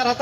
Era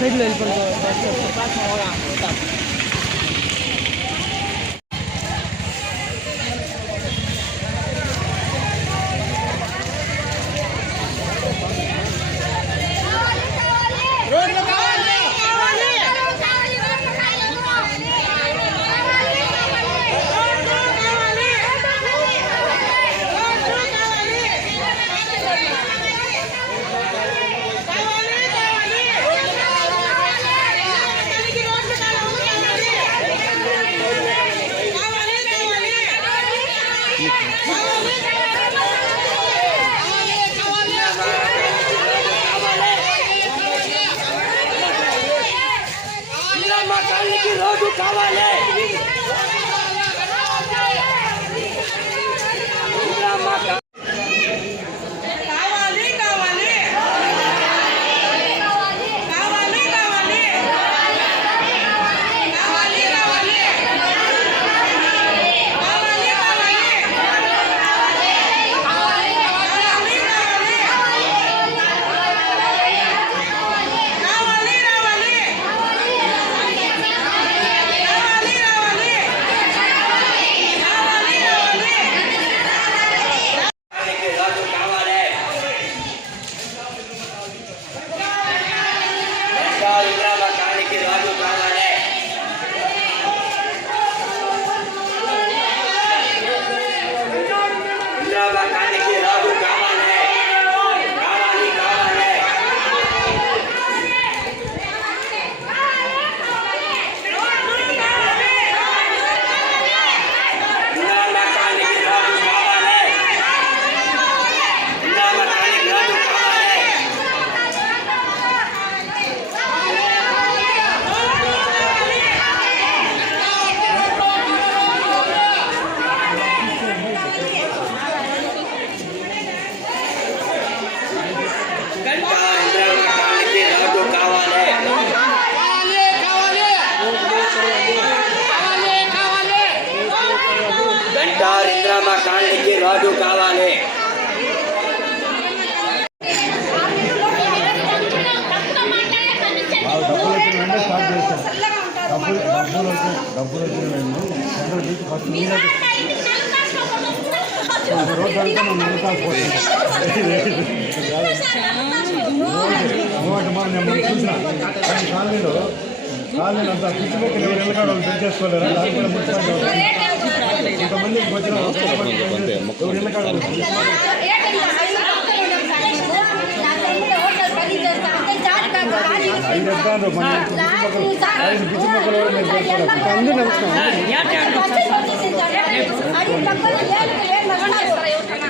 Fedele il colpo, basta. వెంటనే డబ్బులు డబ్బులు వచ్చిన డబ్బులు వచ్చిన మేము అందరూ కాలనీలో కాలనీలో అంతా చుట్టుపక్కల ఎవరు వెళ్ళగాడు వాళ్ళు పెంచేసుకోలేరా దాని కూడా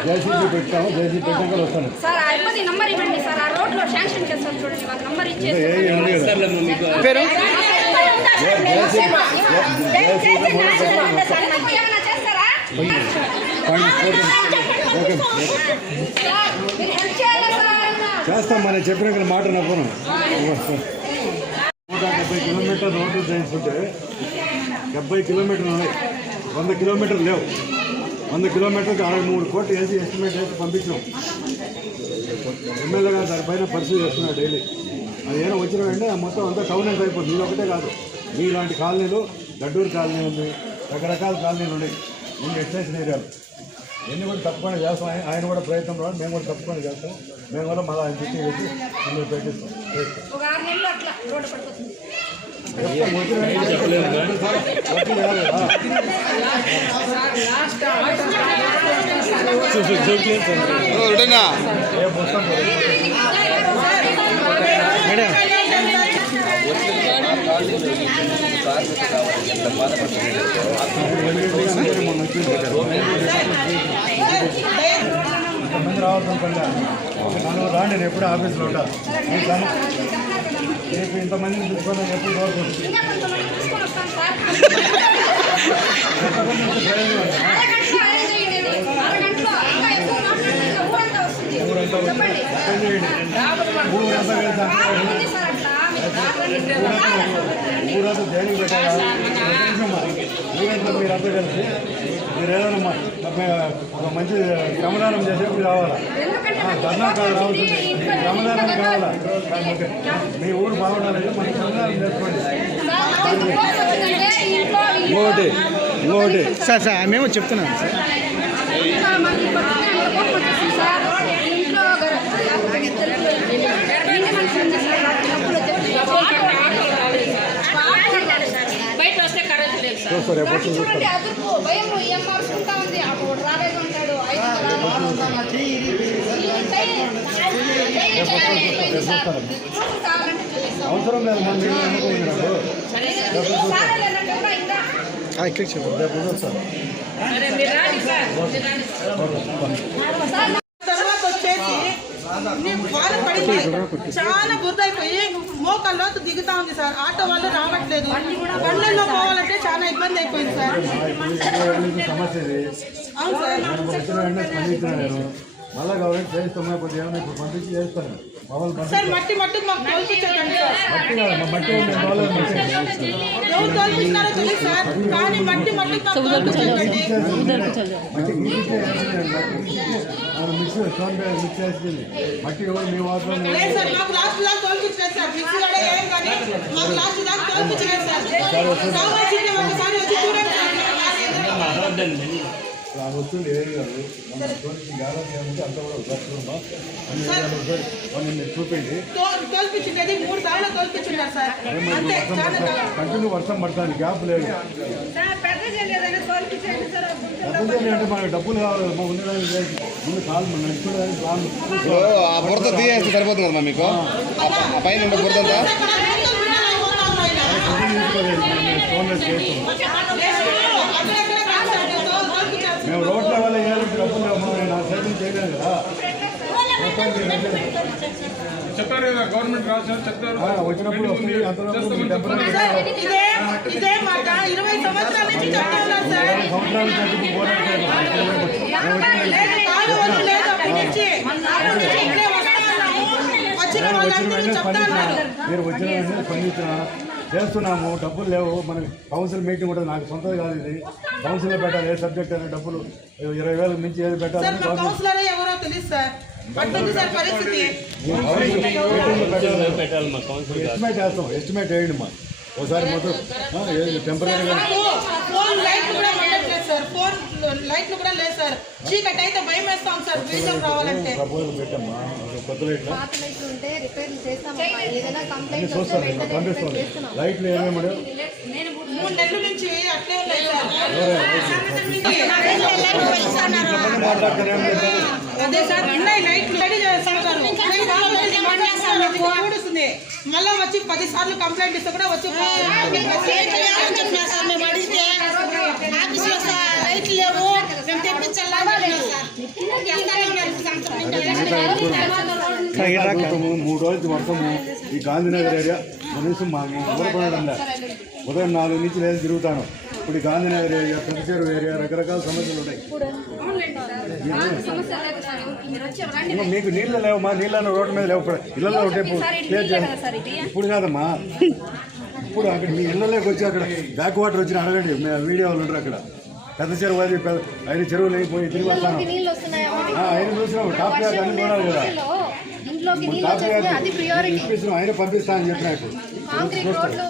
జేసీబీ పెట్టాము జేసీబీ పెట్టాక వస్తాను సార్ ఆ నంబర్ ఇవ్వండి సార్ ఆ రోడ్లో శాంక్షన్ చేస్తారు చూడండి వాళ్ళ నంబర్ ఇచ్చేసి పేరు ఓకే మీరు హెల్ప్ చేయాలా సార్ చేస్తాం మరి చెప్పిన మాట నవ్వను నూట డెబ్బై కిలోమీటర్ రోడ్డు చేయించుకుంటే డెబ్బై కిలోమీటర్లు ఉన్నాయి. వంద కిలోమీటర్లు లేవు. వంద కిలోమీటర్కి అరవై మూడు కోట్లు వేసి ఎస్టిమేట్ వేసి పంపించాం ఎమ్మెల్యే గారు దానిపైన పరిస్థితి చేస్తున్నారు డైలీ అది ఏమైనా వచ్చిన వెంటనే మొత్తం అంతా కవర్నెన్స్ అయిపోతుంది. ఇది ఒకటే కాదు. మీ ఇలాంటి కాలనీలు గడ్డూరు కాలనీ ఉంది రకరకాల కాలనీలు ఉన్నాయి. ఎక్స్టెన్షన్ ఏరియాలు. ఎన్ని కూడా తప్పకుండా చేస్తాం. ఆయన- కూడా ప్రయత్నంలో ఉన్నాడు. మేము కూడా తప్పకుండా చేస్తాం. మేము కూడా మళ్ళీ ఆయన దృష్టి పెట్టి మిమ్మల్ని పెట్టిస్తాం చేస్తాం ఇంతమంది రావడం ఒక నలుగురు రాండి నేను ఎప్పుడు ఆఫీస్లో ఉంటా రేపు ఇంతమందిని తీసుకొని ఎప్పుడు కొంతమంది మాట్లాడితే ఊరంతా ఊరంతా వెళ్తా ఊరంతా దేనికి పెట్టాలా? ఊరంతా మీరంతా కలిసి మీరు ఏదైనా ఒక మంచి శ్రమదానం చేసేప్పుడు రావాలా? ఎందుకంటే ఆ, ధర్నా కాదు శ్రమదానం కావాలా? మీ ఊరు బాగుండాలంటే మనం శ్రమదానం చేసుకోండి. ఇంకోటి ఇంకోటి సార్ సార్ మేము చెప్తున్నాను సార్ ఇంట్లో బయట వస్తే కరెంట్ లేదు సార్ చూస్తారు రేపు వచ్చి చూస్తారు చూడండి అదుపు భయం ఏం మార్చుకుంటా ఉంది. అప్పుడు రాలేదు అవసరం లేదు సార్ ఇక్కడ చెప్పండి వచ్చేసి నేను పడింది. చాలా బురద అయిపోయి మోకాల్లో దిగుతా ఉంది సార్. ఆటో వాళ్ళు రావట్లేదు. బండ్లలో పోవాలంటే చాలా ఇబ్బంది అయిపోయింది సార్. అవును సార్. మళ్ళీ కావాలంటే చేస్తాము ఇప్పుడు పంపించి చేస్తాను సార్ పంపించి మట్టి మట్టి మాకు తోల్పించకండి సార్ మట్టి కాదు మా మట్టి ఉంది, బాగాలేదు మట్టి. ఎవరు తోల్పించినారో తెలియదు సార్ కానీ మట్టి మట్టి మాకు తోల్పించకండి మట్టి గుర్తించే మిక్స్ స్టోన్ బ్యాగ్ మిక్స్ చేసింది మట్టి ఎవరు మీ వాటర్ లేదు సార్ మాకు లాస్ట్ దాకా తోల్పించలేదు సార్ మిక్సీ కూడా ఏం కానీ మాకు లాస్ట్ దాకా తోల్పించలేదు సార్ కావాల్సింది ఒకసారి వచ్చి చూడండి సార్ నాకు వచ్చింది ఏది కాదు మన స్టోన్కి గ్యాలరీ ఏముంది అంతా కూడా దర్శనమా అన్ని కొన్ని మీరు చూపిండి తో- తోల్పించిండేది మూడు సార్లు తోల్పించుంటారు సార్ అంతే చాలా కంటిన్యూ వర్షం పడుతుంది గ్యాప్ లేదు అంటే మనకు డబ్బులు కావాలి ఉండడానికి. ముందు కాలు మన నడుచుకోవడానికి ఇప్పుడు ఆ బురద తీయేస్తే సరిపోతుంది కదా మీకు ఆ పైన ఉండే బురద అంతా స్టోన్లెస్ చేస్తాం మేము రోడ్ లెవెల్ వేయాలంటే డబ్బులు లేవు మనం నా సైకిల్ చేయలేదు కదా మొత్తానికి అయితే, చెప్పారు కదా గవర్నమెంట్ రాశారు చెప్పారు వచ్చినప్పుడు ఇదే ఇదే మాట. ఇరవై సంవత్సరాల నుంచి చెప్తా ఉన్నారు సార్ సంవత్సరాల నుంచి పోరాటం లేదు కాలు వద్దు లేదు అప్పటి నుంచి. ఇక్కడే వస్తా ఉన్నాము. వచ్చిన వచ్చిన వాళ్ళందరూ వెంటనే చెప్తా స్పందించిన ఉన్నారు మీరు వచ్చిన వెంటనే స్పందించిన చేస్తున్నాము డబ్బులు లేవు. మనకి కౌన్సిల్ మీటింగ్ ఉంటుంది. నాకు సొంతది కాదు ఇది. కౌన్సిల్లో పెట్టాలి. ఏ సబ్జెక్ట్ అనే డబ్బులు. ఇరవై వేలకు మించి ఏది సార్. సార్ పట్టుంది సార్ పరిస్థితి. ఎస్టిమేట్ వేస్తాం ఎస్టిమేట్ వేయండి మా ఒకసారి మొత్తం టెంపరీగా ఫోన్ లైట్లు కూడా సార్. ఫోన్ లైట్లు కూడా లేదు సార్. చీకటి అయితే భయం వేస్తాం సార్ బీజం రావాలంటే. ప్రపోజల్ పెట్టమ్మా. ఒక కొత్త లైట్లు? పాత లైట్లు ఉంటే రిపేర్లు చేస్తామమ్మా. ఏదైనా అన్ని కంప్లైంట్ వస్తే చూస్తాను వెంటనే రిపేర్ పంపిస్తాను చేస్తున్నాం. లైట్లు ఏమేమి మూడు నెలల నుంచి అట్లే ఉన్నాయి సార్. మాట్లాడుతూనే ఉంటారు. అదే సార్ ఉన్నాయి లైట్లు రెడీ చేస్తున్నారు ఊడుస్తుంది మళ్ళా వచ్చి పది సార్లు కంప్లైంట్ ఇస్తే కూడా వచ్చి మేము అడిగితే ఆఫీసులో లైట్లు లేవు మేము తెప్పించాలని అద్భుతము, మూడు రోజులు వర్షము ఈ గాంధీనగర్ ఏరియా కనీసం మా ఊరపడడంలే ఉదయం నాలుగు నుంచి లేదు తిరుగుతాను. ఇప్పుడు గాంధీనగర్ ఏరియా పెద్దచేరు ఏరియా రకరకాల సమస్యలు ఉన్నాయి. మీకు నీళ్ళు లేవు మా నీళ్ళను రోడ్డు మీద లేవు ఇళ్ళలో ఉంటే ఇప్పుడు కాదమ్మా. ఇప్పుడు అక్కడ మీ ఇళ్ళలోకి వచ్చి అక్కడ బ్యాక్ వాటర్ వచ్చిన అడగండి. మీ వీడియో వాళ్ళు ఉంటారు అక్కడ. పెద్ద చెరువు అది ఐదు చెరువులు అయిపోయి తిరిగి వస్తాను. ఆయన చూసినాం టాప్ అన్ని కొనాలి కదా. ఇంట్లోకి నీళ్ళు వచ్చేస్తే అది ప్రియారిటీ ఆయన పంపిస్తా అని చెప్పినా ఇప్పుడు కాంక్రీట్ రోడ్లు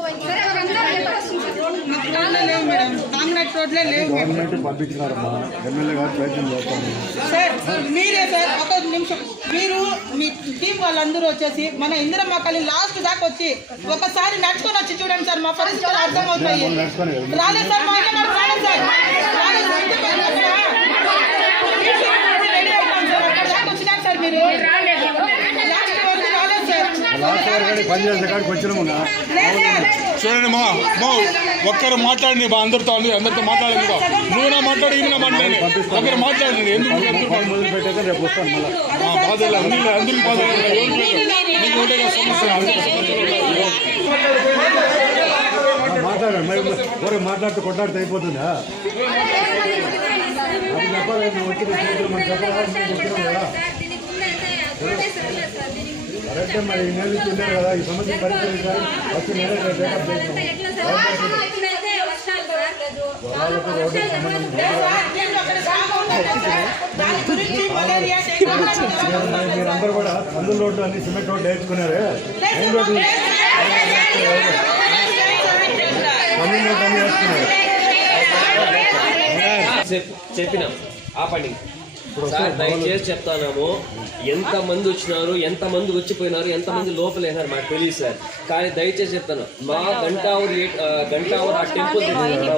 లేవు మేడం. కాంగ్రెస్ రోడ్లే లేవు మేడం. గవర్నమెంట్ పంపించినారమ్మా. ఎమ్మెల్యే గారు ప్రయత్నం చేస్తాను సార్ మీరే సార్ ఒక నిమిషం. మీరు మీ టీం వాళ్ళందరూ వచ్చేసి మన ఇందిరమ్మ కళి లాస్ట్ దాకా వచ్చి ఒకసారి నడుచుకొని వచ్చి చూడండి సార్ మా పరిస్థితులు అర్థమవుతాయి. రాలేదు సార్ మా రాలేదు సార్ రాలేదు సార్. ఇంటి పక్కన అక్కడ రెడీ అయిపోయింది సార్. అక్కడ దాకా వచ్చినారు సార్ మీరు లాస్ట్ వరకు రాలేదు సార్ లాస్ట్ వరకు కానీ పని చేసే కాడికి వచ్చినాము లేదు సార్. చూడండి మా మా ఒక్కరు మాట్లాడండి మా అందరితో అంది- అందరితో మాట్లాడండి బా. నువ్వు నా మాట్లాడి ఈయన మాట్లాడండి ఒకరు మాట్లాడండి ఎందుకు ఎందుకు పని మొదలు పెట్టాక రేపు వస్తాను మళ్ళీ ఆ, బాధలు అందరికీ అందరికీ బాధలు ఉన్నాయి. ఎవరికి లేదు. నీకు ఉంటే కదా సమస్య అందరికీ సమస్యలు ఉన్నాయి. మాట్లాడండి మరి ఊరికి మాట్లాడితే కొట్లాడితే అయిపోతుందా అది చెప్పాలి నువ్వు వచ్చి కూర్చుంటే మనం చెప్పాలి కూర్చున్నాం కదా కరెక్టే మరి ఈ నెల నుంచి కదా ఈ సమస్య పరిష్కరించాలి వచ్చి నేనే బ్యాకప్ చేస్తాం. మీరందరూ కూడా అందులో రోడ్డు అన్ని సిమెంట్ రోడ్డు వేసుకున్నారు మెయిన్ రోడ్డు తమిళ చెప్పినాం. ఆపండి. సార్ దయచేసి చెప్తాము ఎంత మంది వచ్చినారు ఎంత మంది వచ్చిపోయినారు ఎంత మంది లోపలేనారు మాకు తెలియదు సార్. కానీ దయచేసి చెప్తాను. మా గంటావూరు ఆ, గంటావూరు ఆ టెంపుల్ దగ్గర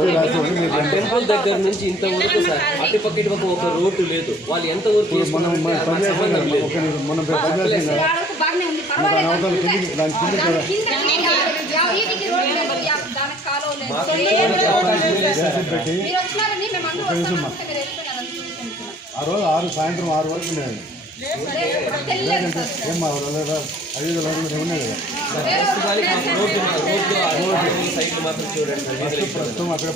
ఆ టెంపుల్ దగ్గర నుంచి ఇంతవరకు సార్ అటుపక్క ఇటుపక్క ఒక రోడ్డు లేదు. వాళ్ళు మాకు సంబంధం చేస్తున్నాం లేదు. ఒక రోడ్డు లేదు యా- దానికి కాలువ లేదు. మాకు ఆ రోజు ఆరు సాయంత్రం ఆరు వరకు ఉండేది. సరే, ఏం ఐదు ఉన్నాయి కదా? ప్రస్తుతం అక్కడ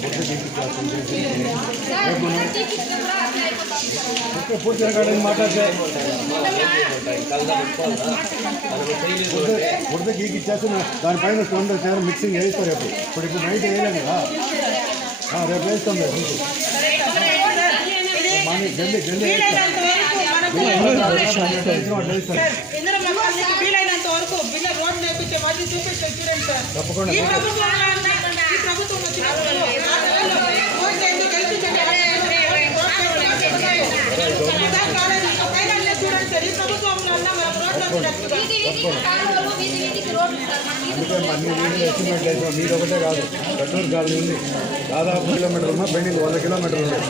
పూర్తి మాట్లాడితే. బుడత గీకి ఇచ్చేస్తే దానిపైన స్టోన్ చేయాలి మిక్సింగ్ వేస్తారు రేపు. ఇప్పుడు ఇప్పుడు నైట్ వేయలేం కదా? రేపు వేస్తాం రేపు. వీలైనంత వరకు రోడ్ నేర్పించే చూపిస్తే చూడండి సార్. ఈ ప్రభుత్వం ఈ ప్రభుత్వం చూడండి సార్ ఈ అందుకే అన్ని వీళ్ళు ఎస్టిమేట్ వేసాం మీరు ఒకటే కాదు. పెట్రోల్ కాదు ఉంది. దాదాపు కిలోమీటర్ ఉన్నా పెండింగ్ వంద కిలోమీటర్లు ఉంది.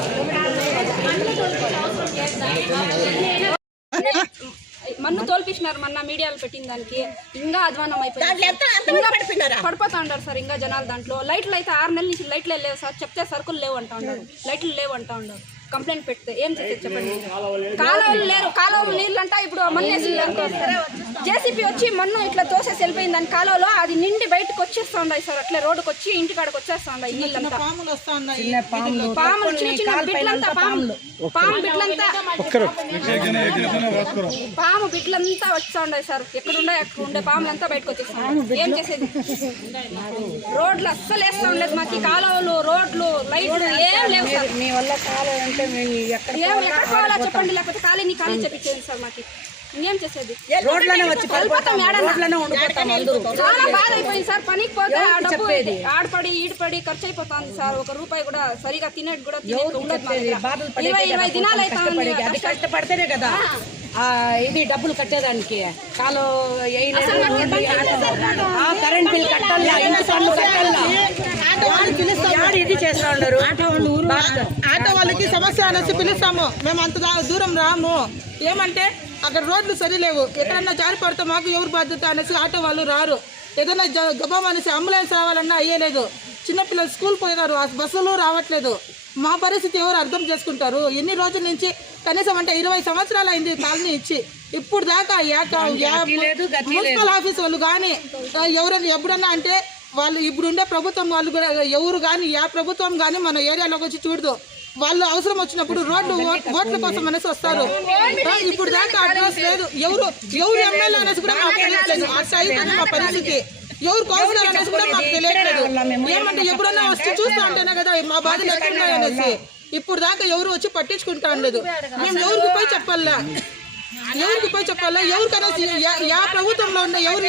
మన్ను తోల్పించినారు మొన్న మీడియాలో పెట్టిన దానికి. ఇంకా అధ్వానం అయిపోయింది పడిపోతా ఉంటారు సార్ ఇంకా జనాలు దాంట్లో. లైట్లు అయితే ఆరు నెలల నుంచి లైట్లే లేవు సార్. చెప్తే సరుకులు లేవు అంటా ఉన్నారు. లైట్లు లేవు అంటా ఉన్నారు. కంప్లైంట్ పెడితే ఏం చేసేది చెప్పండి? కాలువలు లేరు కాలువలు నీళ్ళు అంటా ఇప్పుడు మన్నేసి జేసీపీ వచ్చి మన్ను ఇట్లా తోసేసి వెళ్ళిపోయింది దాని కాలువలో అది నిండి బయటకు వచ్చేస్తా ఉన్నాయి సార్. అట్లే రోడ్డుకి వచ్చి ఇంటి కాడకు వచ్చేస్తా ఉన్నాయి నీళ్ళంతా. పాములు చిన్న చిన్న బిడ్లంతా పాములు. పాము బిడ్లంతా పాము బిడ్లంతా వస్తా ఉన్నాయి సార్ ఎక్కడుండే అక్కడ ఉండే పాములంతా బయటకు వచ్చేస్తాయి ఏం చేసేది? రోడ్లు అస్సలు వేస్తా ఉండలేదు మాకు కాలువలు రోడ్లు లైట్లు ఏం లేవు సార్. మీ వల్ల కావాలంటే మేము ఎక్కడ చెప్పండి లేకపోతే ఖాళీ నీ ఖాళీ చెప్పించేది సార్ మాకు. చేసేది? రోడ్లోనే వచ్చి ఏడన్నా. రోడ్లోనే ఉండిపోతాం అందరూ చాలా బాధ అయిపోయింది సార్ పనికి పోతే ఆ డబ్బు ఆడపడి ఈడపడి ఖర్చు అయిపోతుంది సార్ ఒక రూపాయి కూడా సరిగా తినేది కూడా ఇరవై ఇరవై దినాలు పాపం కష్టపడేది. అవుతా అది కష్టపడితేనే కదా ఆ, ఇది డబ్బులు కట్టేదానికి? కాలు కరెంట్ బిల్ కట్టాలా ఇంటి పన్ను కట్టాలా ఇది చేస్తా ఉన్నారు? ఆటో వాళ్ళకి సమస్య అనేసి పిలుస్తాము. మేము అంత దూరం రాము. ఏమంటే అక్కడ రోడ్లు సరిలేవు. ఎక్కడన్నా జారి పడితే మాకు ఎవరు బాధ్యత అనేసి ఆటో వాళ్ళు రారు. ఏదైనా గబం అనేసి అంబులెన్స్ రావాలన్నా అయ్యలేదు. చిన్నపిల్లలు స్కూల్ పోయినారు ఆ బస్సులు రావట్లేదు. మా పరిస్థితి ఎవరు అర్థం చేసుకుంటారు? ఎన్ని రోజుల నుంచి కనీసం అంటే ఇరవై సంవత్సరాలు అయింది కాలనీ ఇచ్చి. ఇప్పుడు దాకా మున్సిపల్ ఆఫీస్ వాళ్ళు కానీ ఎవరైనా ఎప్పుడన్నా అంటే వాళ్ళు ఇప్పుడు ఉండే ప్రభుత్వం వాళ్ళు కూడా ఎవరు కానీ ఏ ప్రభుత్వం కానీ మన ఏరియాలోకి వచ్చి చూడదు. వాళ్ళు అవసరం వచ్చినప్పుడు రోడ్లు ఓట్ల కోసం అనేసి వస్తారు. ఇప్పుడు దాకా అడ్రస్ లేదు. ఎవరు ఎవరు ఎమ్మెల్యే అనేసి కూడా మాకు తెలియట్లేదు. అట్లా అయిపోయింది మా పరిస్థితి. ఎవరు కౌన్సిలర్ అనేసి కూడా మాకు తెలియట్లేదు. ఏమంటే ఎప్పుడన్నా వస్తే చూస్తా అంటేనే కదా మా బాధలు ఎట్లున్నాయి అనేసి. ఇప్పుడు దాకా ఎవరు వచ్చి పట్టించుకుంటా ఉండదు మేము ఎవరికి పోయి చెప్పాలా? ఎవరికి పోయి చెప్పాలా? ఎవరికైనా యా- ప్రభుత్వంలో ఉన్న ఎవరు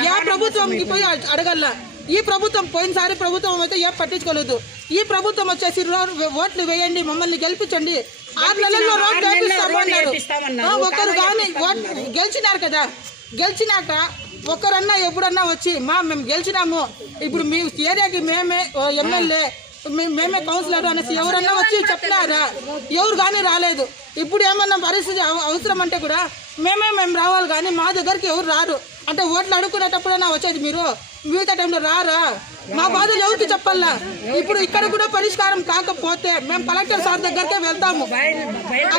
యా ప్రభుత్వంకి పోయి అడగల్లా? ఈ ప్రభుత్వం పోయినసారి ప్రభుత్వం అయితే ఏం పట్టించుకోలేదు. ఈ ప్రభుత్వం వచ్చేసి ఓట్లు వేయండి మమ్మల్ని గెలిపించండి. ఆరు నెలల్లో రోడ్డు వేపిస్తామన్నారు. ఒకరు కానీ గెలిచినారు కదా. గెలిచినాక ఒకరన్నా ఎప్పుడన్నా వచ్చి మా మేము గెలిచినాము. ఇప్పుడు మీ ఏరియాకి మేమే ఎమ్మెల్యే మేమే కౌన్సిలర్ అనేసి ఎవరన్నా వచ్చి చెప్తున్నారా ఎవరు కానీ రాలేదు. ఇప్పుడు ఏమన్నా పరిస్థితి అవ- అవసరం అంటే కూడా మేమే మేము రావాలి కానీ మా దగ్గరికి ఎవరు రారు. అంటే ఓట్లు అడుక్కునేటప్పుడైనా వచ్చేది మీరు. మిగతా టైంలో రారా? మా బాధలు ఎవరికి చెప్పాలా? ఇప్పుడు ఇక్కడ కూడా పరిష్కారం కాకపోతే మేము కలెక్టర్ సార్ దగ్గరికే వెళ్తాము.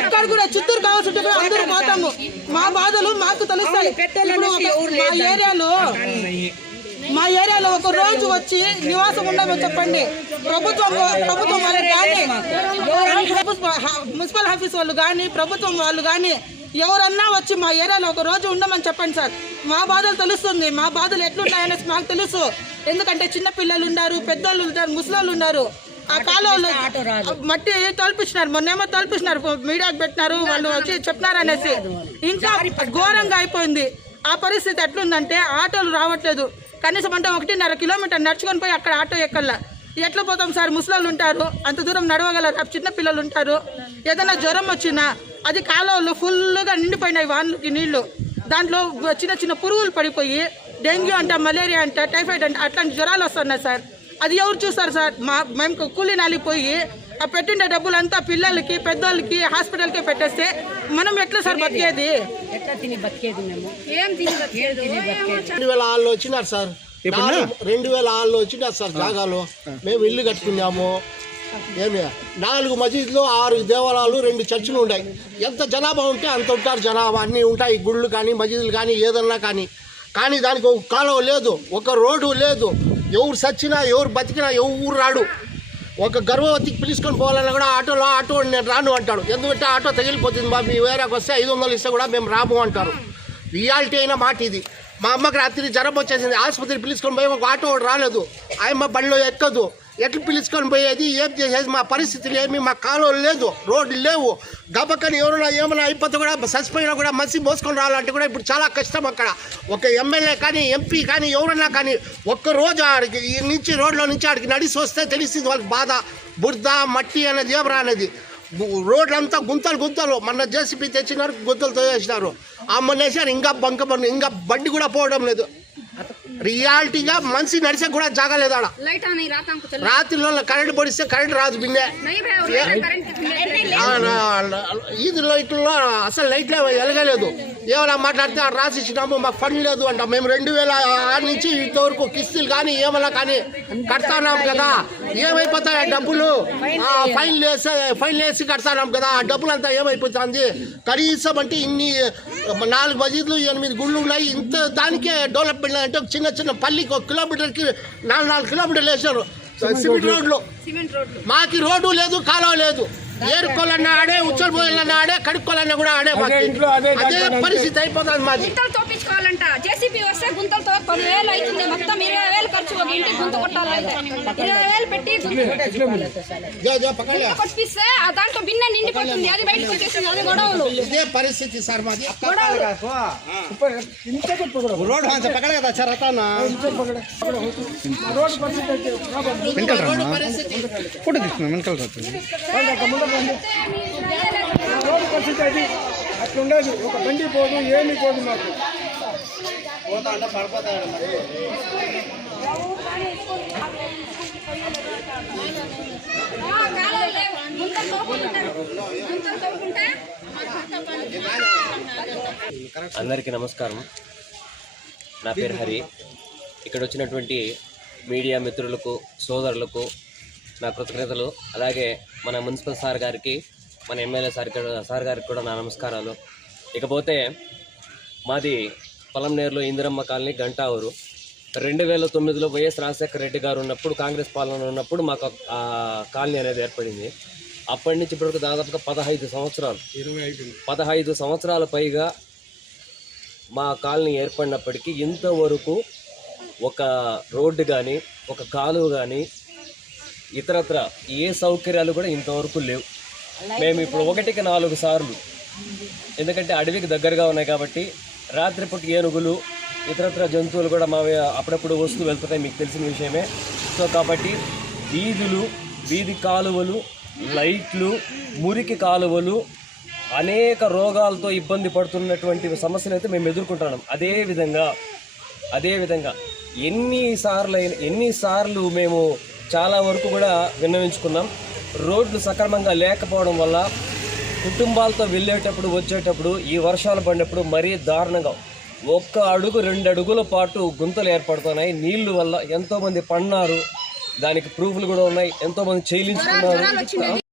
అక్కడ కూడా చిత్తూరు కావాల్సి కూడా అందరూ పోతాము. మా బాధలు మాకు తెలుస్తాయి. మా ఏరియాలో మా ఏరియాలో ఒక రోజు వచ్చి నివాసం ఉండమని చెప్పండి. ప్రభుత్వం ప్రభుత్వం వాళ్ళు కానీ మున్సిపల్ ఆఫీస్ వాళ్ళు కానీ ప్రభుత్వం వాళ్ళు కానీ ఎవరన్నా వచ్చి మా ఏరియాలో ఒక రోజు ఉండమని చెప్పండి సార్. మా బాధలు తెలుస్తుంది. మా బాధలు ఎట్లున్నాయనేసి మాకు తెలుసు. ఎందుకంటే చిన్న పిల్లలు ఉన్నారు పెద్దోళ్ళు ఉన్నారు ముసలోళ్ళు ఉన్నారు. ఆ కాలంలో మట్టి తోల్పించినారు మొన్నేమో తోల్పించినారు మీడియాకి పెట్టినారు. వాళ్ళు వచ్చి చెప్పినారు అనేసి ఇంకా ఘోరంగా అయిపోయింది. ఆ పరిస్థితి ఎట్లుందంటే ఆటోలు రావట్లేదు. కనీసం అంటే ఒకటిన్నర కిలోమీటర్ నడుచుకొని పోయి అక్కడ ఆటో ఎక్కల్లా. ఎట్లా పోతాం సార్? ముసలోళ్ళు ఉంటారు అంత దూరం నడవగలరు? చిన్న పిల్లలు ఉంటారు. ఏదైనా జ్వరం వచ్చినా అది కాలువలు ఫుల్గా నిండిపోయినాయి వాన్లకి నీళ్ళు. దాంట్లో చిన్న చిన్న పురుగులు పడిపోయి డెంగ్యూ అంట మలేరియా అంట టైఫాయిడ్ అంట అట్లాంటి జ్వరాలు వస్తున్నాయి సార్. అది ఎవరు చూస్తారు సార్? మా మేము కూలీ నాలిపోయి ఆ పెట్టిన డబ్బులంతా పిల్లలకి పెద్దోళ్ళకి హాస్పిటల్కే పెట్టేస్తే మనం ఎట్లా సార్ బతికేది? ఎట్లా తిని బతికేది మేము? ఏం తిని బతికేదో, వచ్చినారు సార్. నాలుగు- రెండు వేల ఆరులో వచ్చినారు సార్ జాగాలో. మేము ఇల్లు కట్టుకున్నాము. ఏమి? నాలుగు మసీదులు ఆరు దేవాలయాలు రెండు చర్చిలు ఉన్నాయి ఎంత జనాభా ఉంటే అంత ఉంటారు జనాభా. అన్నీ ఉంటాయి. గుళ్ళు కానీ మసీదులు కానీ ఏదన్నా కానీ. కానీ దానికి ఒక కాలువ లేదు. ఒక రోడ్డు లేదు. ఎవరు సచ్చినా ఎవరు బతికినా ఎవరు రాడు. ఒక గర్భవతికి పిలుచుకొని పోవాలన్నా కూడా ఆటోలో ఆటో నేను రాను అంటాడు. ఎందుకంటే ఆటో తగిలిపోతుంది బాబు. మీ వేరేకి వస్తే ఐదు వందలు ఇస్తే కూడా మేము రాము అంటారు. రియాలిటీ అయిన మాట ఇది. మా అమ్మకి రాత్రి జ్వరం వచ్చేసింది. ఆసుపత్రి పిలుచుకొని పోయి ఒక ఆటో రాలేదు. ఆయమ్మ బండిలో ఎక్కదు. ఎట్లా పిలుచుకొని పోయేది? ఏం చేసేది? మా పరిస్థితులు ఏమి? మా కాలువలు లేదు. రోడ్లు లేవు. గబకని ఎవరైనా ఏమైనా అయిపోతే కూడా చచ్చిపోయినా కూడా మసి మోసుకొని రావాలంటే కూడా ఇప్పుడు చాలా కష్టం అక్కడ. ఒక ఎమ్మెల్యే కానీ ఎంపీ కానీ ఎవరైనా కానీ ఒక్క రోజు ఆడికి ఈ నుంచి రోడ్లో నుంచి ఆడికి నడిచి వస్తే తెలిసింది వాళ్ళకి బాధ బురద మట్టి అనేది ఏమరా అనేది రోడ్లంతా గుంతలు గుంతలు. మొన్న జేసీపీ తెచ్చినారు ఆ మొన్న వేసారు ఇంకా బంక బండి ఇంకా బండి కూడా పోవడం లేదు. రియాలిటీగా మనిషి నడిచే కూడా జాగలేదు ఆడ. లైట్ అని రాతాంకు చల్ల రాత్రిలో కరెంట్ పొడిస్తే కరెంట్ రాదు బిన్నే. ఈది లైట్లో అసలు లైట్లే వెలగలేదు. ఏమైనా మాట్లాడితే రాసి ఇచ్చినాము మాకు ఫండ్ లేదు అంట. మేము రెండు వేల ఆరు నుంచి ఇంతవరకు కిస్తులు కానీ ఏమన్నా కానీ కడతాన్నాం కదా. ఏమైపోతాయి ఆ డబ్బులు? ఆ, ఫైన్లు వేసి ఫైన్లు వేసి కడతాన్నాం కదా ఆ డబ్బులు అంతా ఏమైపోతుంది? కనీసం అంటే ఇన్ని నాలుగు మసీదులు ఎనిమిది గుళ్ళు ఉన్నాయి. ఇంత దానికే డెవలప్మెంట్ అంటే ఒక చిన్న చిన్న పల్లికి ఒక కిలోమీటర్కి నాలుగు నాలుగు కిలోమీటర్లు వేశారు. సిమెంట్ రోడ్లు. సిమెంట్ రోడ్లు. మాకి రోడ్డు లేదు కాలువ లేదు. ఏరుకోవాలన్నా ఆడే ఉచ్చడి పోయాలన్నా ఆడే కడుక్కోవాలన్నా కూడా ఆడే అదే పరిస్థితి అయిపోతుంది మాది. మొత్తం ఇరవై వేలు నిండిపోతుంది. మాది. రోడ్ పక్కన పరిస్థితి రోడ్డు పరిస్థితి అది అట్లుండదు ఒక బండి పోదు ఏమి పోదు మాకు అందరికీ నమస్కారం. నా పేరు హరి. ఇక్కడ వచ్చినటువంటి మీడియా మిత్రులకు సోదరులకు నా కృతజ్ఞతలు. అలాగే మన మున్సిపల్ సార్ గారికి మన ఎమ్మెల్యే సార్ సార్ గారికి కూడా నా నమస్కారాలు. ఇకపోతే మాది పొలంనేరులో ఇందిరమ్మ కాలనీ గంటావూరు. రెండు వేల తొమ్మిదిలో వైఎస్ రాజశేఖర రెడ్డి గారు ఉన్నప్పుడు కాంగ్రెస్ పాలన ఉన్నప్పుడు మాకు ఆ కాలనీ అనేది ఏర్పడింది. అప్పటి నుంచి ఇప్పటివరకు దాదాపుగా పదహైదు సంవత్సరాలు. పదహైదు సంవత్సరాల పైగా మా కాలనీ ఏర్పడినప్పటికీ ఇంతవరకు ఒక రోడ్డు కానీ ఒక కాలువ కానీ ఇతరత్ర ఏ సౌకర్యాలు కూడా ఇంతవరకు లేవు. మేము ఇప్పుడు ఒకటికి నాలుగు సార్లు. ఎందుకంటే అడవికి దగ్గరగా ఉన్నాయి కాబట్టి రాత్రిపూట ఏనుగులు ఇతరత్ర జంతువులు కూడా మా అప్పుడప్పుడు వస్తూ వెళ్తుంటాయి. మీకు తెలిసిన విషయమే. సో కాబట్టి వీధులు వీధి కాలువలు లైట్లు మురికి కాలువలు అనేక రోగాలతో ఇబ్బంది పడుతున్నటువంటి సమస్యలు అయితే మేము ఎదుర్కొంటున్నాం. అదేవిధంగా అదేవిధంగా ఎన్నిసార్లు అయిన ఎన్నిసార్లు మేము చాలా వరకు కూడా విన్నవించుకున్నాం. రోడ్లు సక్రమంగా లేకపోవడం వల్ల కుటుంబాలతో వెళ్ళేటప్పుడు వచ్చేటప్పుడు ఈ వర్షాలు పడినప్పుడు మరీ దారుణంగా ఒక్క అడుగు రెండు అడుగుల పాటు గుంతలు ఏర్పడుతున్నాయి. నీళ్ళు వల్ల ఎంతోమంది పడినారు. దానికి ప్రూఫ్లు కూడా ఉన్నాయి. ఎంతోమంది చేయించుకున్నారు